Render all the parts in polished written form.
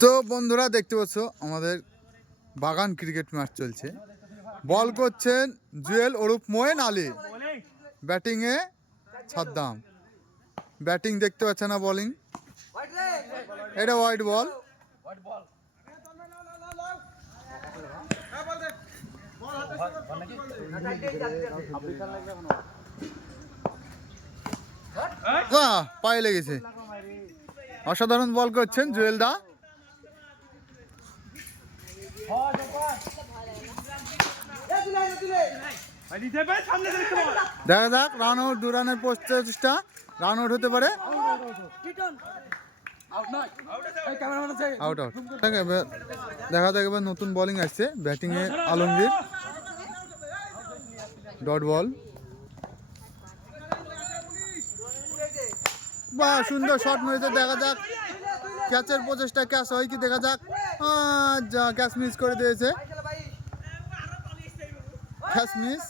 তো বন্ধুরা দেখতে পাচ্ছ আমাদের বাগান ক্রিকেট ম্যাচ চলছে। বল করছেন জুয়েল ওরফ মোয়েন আলী, ব্যাটিংয়ে সাদ্দাম। ব্যাটিং দেখতে পাচ্ছে না, বোলিং এটা হোয়াইট বল। পায়ে লেগেছে। অসাধারণ বল করছেন জুয়েল দা। দেখা যাক রান আউট, 2 রানের প্রচেষ্টা, রান আউট হতে পারে। Out out. দেখা যাক এবার নতুন বোলিং আসছে ব্যাটিংয়ে আলমগীর। Dot ball. বাহ, সুন্দর শট মেরেছে। দেখা যাক ক্যাচের প্রচেষ্টা, ক্যাচ হয় কি দেখা যাক। যা ক্যাচ মিস করে দিয়েছে, ক্যাচ মিস।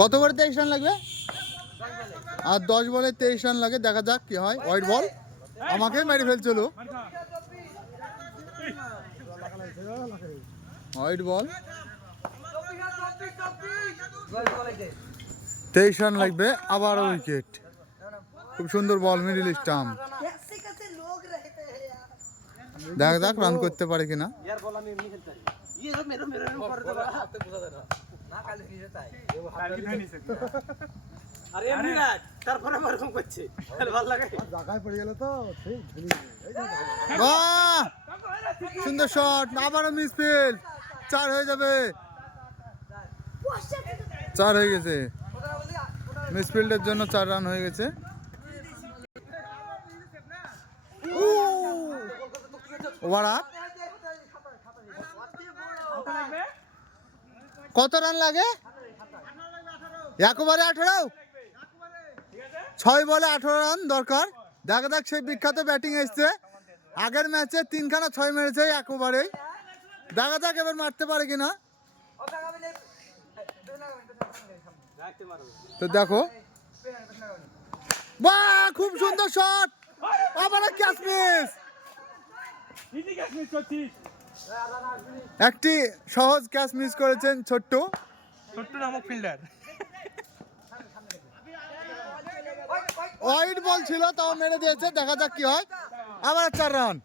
কত করে 23 রান লাগবে? আর 10 বলে 23 রান লাগে। দেখা যাক কি হয়। হোয়াইট বল, আমাকে মেরে ফেলছিল। হোয়াইট বল, 23 রান লাগবে। আবার উইকেট। খুব সুন্দর বল, মিডিল স্টাম্প। দেখা যাক রান করতে পারে কিনা। সুন্দর শট, আবারও মিসফিল্ড। 4 হয়ে যাবে। 4 হয়ে গেছে। মিসফিল্ডের জন্য 4 রান হয়ে গেছে। Over up. কত রান লাগে? একবারে 18। 6 বলে 18 রান দরকার। দেখা যাক সেই বিখ্যাত ব্যাটিং এসছে। আগের ম্যাচে 3খানা 6 মেরেছে একবারেই। দেখা যাক এবার মারতে পারে কিনা। তো দেখো, বাহ, খুব সুন্দর শট। আবার ক্যাচ মিস। একটি সহজ ক্যাচ মিস করেছেন ছোট্ট নামক ফিল্ডার। হোয়াইট বল ছিল, তাও মেরে দিয়েছে। দেখা যাক কি হয়। আবার 4 রান।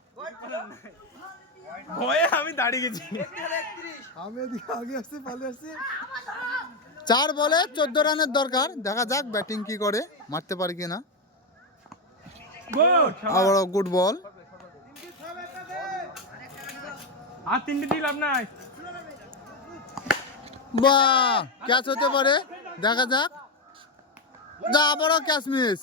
আমি দাঁড়িয়ে গেছি। 4 বলে 14 রানের দরকার। দেখা যাক ব্যাটিং কি করে, মারতে পারে কিনা। আবার গুড বল। আর 3টে দিল আপনার। বাহ, ক্যাচ হতে পারে। দেখা যাক। যা, আবারও ক্যাচ মিস।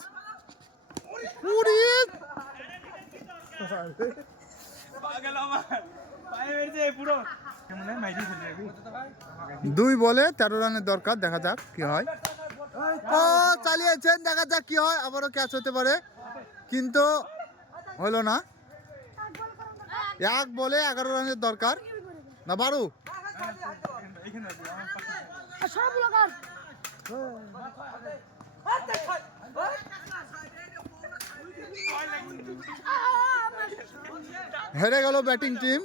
2 বলে 13 রানের দরকার। দেখা যাক কি হয়। ও চালিয়েছেন, দেখা যাক কি হয়। আবারও ক্যাচ হতে পারে, কিন্তু হলো না। 1 বলে 11 রানের দরকার, না 12। হেরে গেল ব্যাটিং টিম।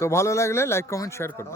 তো ভালো লাগলে লাইক, কমেন্ট, শেয়ার করুন।